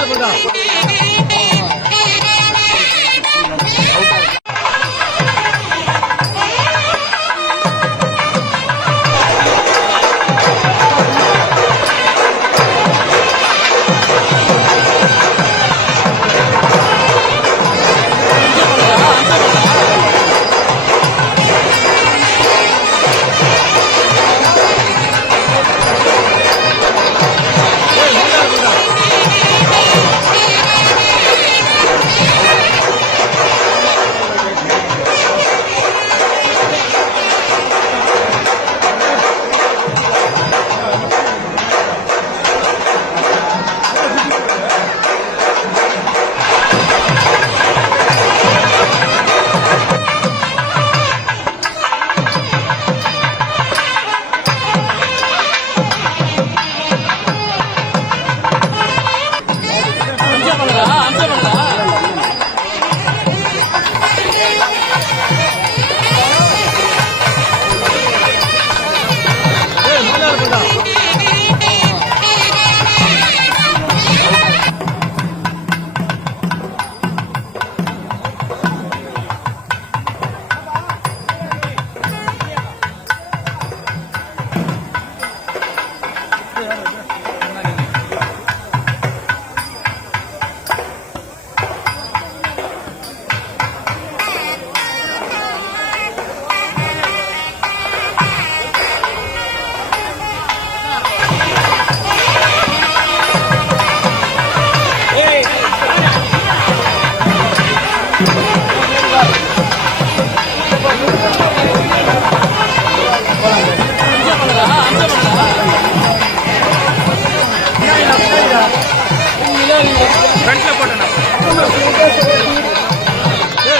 是不是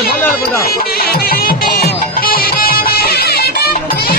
Olha, olha.